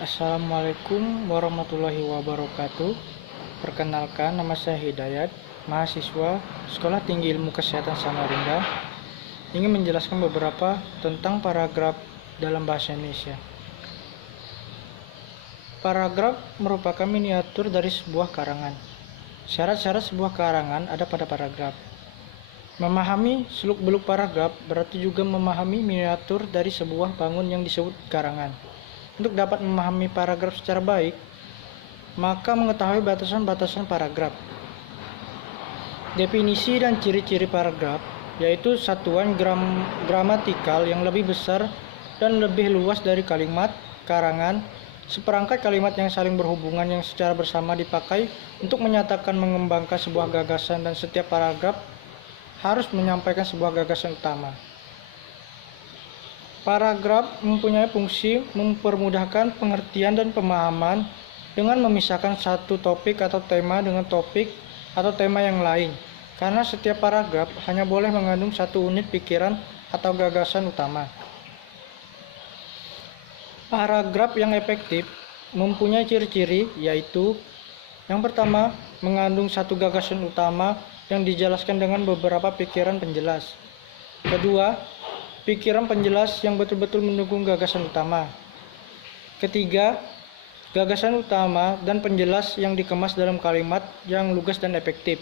Assalamualaikum warahmatullahi wabarakatuh. Perkenalkan, nama saya Hidayat, mahasiswa Sekolah Tinggi Ilmu Kesehatan Samarinda. Ingin menjelaskan beberapa tentang paragraf dalam bahasa Indonesia. Paragraf merupakan miniatur dari sebuah karangan. Syarat-syarat sebuah karangan ada pada paragraf. Memahami seluk-beluk paragraf berarti juga memahami miniatur dari sebuah bangun yang disebut karangan. Untuk dapat memahami paragraf secara baik, maka mengetahui batasan-batasan paragraf. Definisi dan ciri-ciri paragraf yaitu satuan gramatikal yang lebih besar dan lebih luas dari kalimat, karangan, seperangkat kalimat yang saling berhubungan yang secara bersama dipakai untuk menyatakan mengembangkan sebuah gagasan, dan setiap paragraf harus menyampaikan sebuah gagasan utama. Paragraf mempunyai fungsi mempermudahkan pengertian dan pemahaman dengan memisahkan satu topik atau tema dengan topik atau tema yang lain, karena setiap paragraf hanya boleh mengandung satu unit pikiran atau gagasan utama. Paragraf yang efektif mempunyai ciri-ciri, yaitu yang pertama, mengandung satu gagasan utama yang dijelaskan dengan beberapa pikiran penjelas. Kedua, pikiran penjelas yang betul-betul mendukung gagasan utama. Ketiga, gagasan utama dan penjelas yang dikemas dalam kalimat yang lugas dan efektif.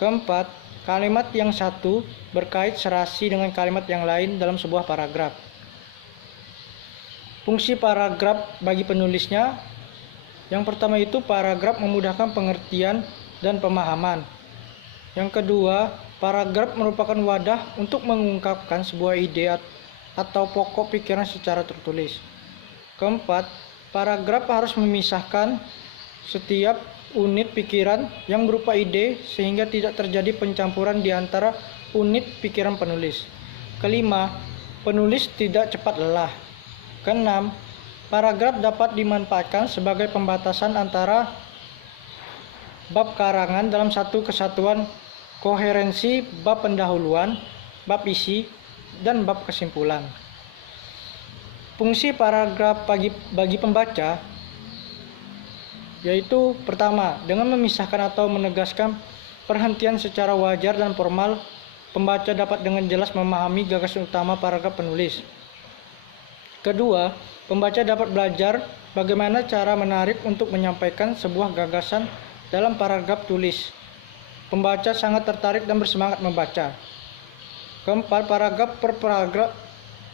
Keempat, kalimat yang satu berkait serasi dengan kalimat yang lain dalam sebuah paragraf. Fungsi paragraf bagi penulisnya, yang pertama itu paragraf memudahkan pengertian dan pemahaman. Yang kedua, paragraf merupakan wadah untuk mengungkapkan sebuah ide atau pokok pikiran secara tertulis. Keempat, paragraf harus memisahkan setiap unit pikiran yang berupa ide sehingga tidak terjadi pencampuran di antara unit pikiran penulis. Kelima, penulis tidak cepat lelah. Keenam, paragraf dapat dimanfaatkan sebagai pembatasan antara bab karangan dalam satu kesatuan koherensi bab pendahuluan, bab isi, dan bab kesimpulan. Fungsi paragraf bagi pembaca yaitu pertama, dengan memisahkan atau menegaskan perhentian secara wajar dan formal, pembaca dapat dengan jelas memahami gagasan utama paragraf penulis. Kedua, pembaca dapat belajar bagaimana cara menarik untuk menyampaikan sebuah gagasan dalam paragraf tulis. Pembaca sangat tertarik dan bersemangat membaca. Keempat, paragraf per paragraf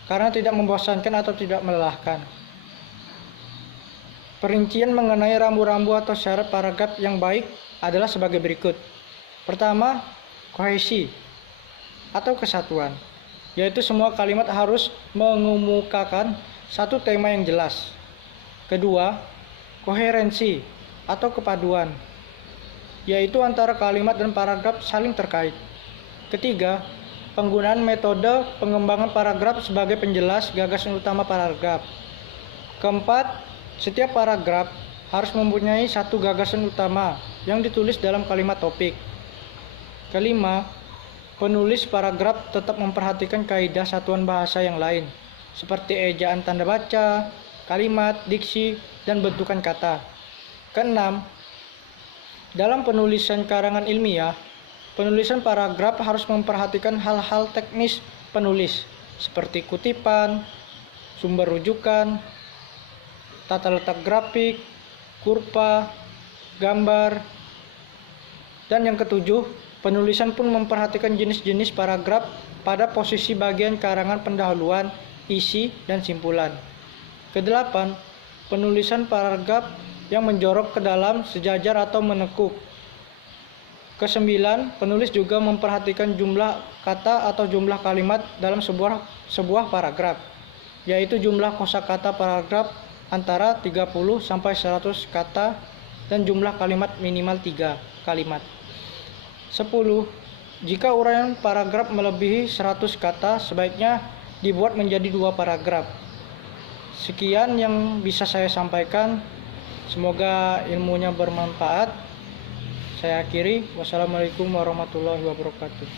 karena tidak membosankan atau tidak melelahkan. Perincian mengenai rambu-rambu atau syarat paragraf yang baik adalah sebagai berikut. Pertama, kohesi atau kesatuan, yaitu semua kalimat harus mengemukakan satu tema yang jelas. Kedua, koherensi atau kepaduan, yaitu antara kalimat dan paragraf saling terkait. Ketiga, penggunaan metode pengembangan paragraf sebagai penjelas gagasan utama paragraf. Keempat, setiap paragraf harus mempunyai satu gagasan utama yang ditulis dalam kalimat topik. Kelima, penulis paragraf tetap memperhatikan kaidah satuan bahasa yang lain, seperti ejaan tanda baca, kalimat, diksi, dan bentukan kata. Keenam, dalam penulisan karangan ilmiah, penulisan paragraf harus memperhatikan hal-hal teknis penulis, seperti kutipan, sumber rujukan, tata letak grafik, kurva, gambar. Dan yang ketujuh, penulisan pun memperhatikan jenis-jenis paragraf pada posisi bagian karangan pendahuluan, isi, dan simpulan. Kedelapan, penulisan paragraf yang menjorok ke dalam, sejajar, atau menekuk. Kesembilan, penulis juga memperhatikan jumlah kata atau jumlah kalimat dalam sebuah paragraf, yaitu jumlah kosakata paragraf antara 30 sampai 100 kata dan jumlah kalimat minimal 3 kalimat. 10. Jika uraian paragraf melebihi 100 kata, sebaiknya dibuat menjadi 2 paragraf. Sekian yang bisa saya sampaikan. Semoga ilmunya bermanfaat. Saya akhiri. Wassalamualaikum warahmatullahi wabarakatuh.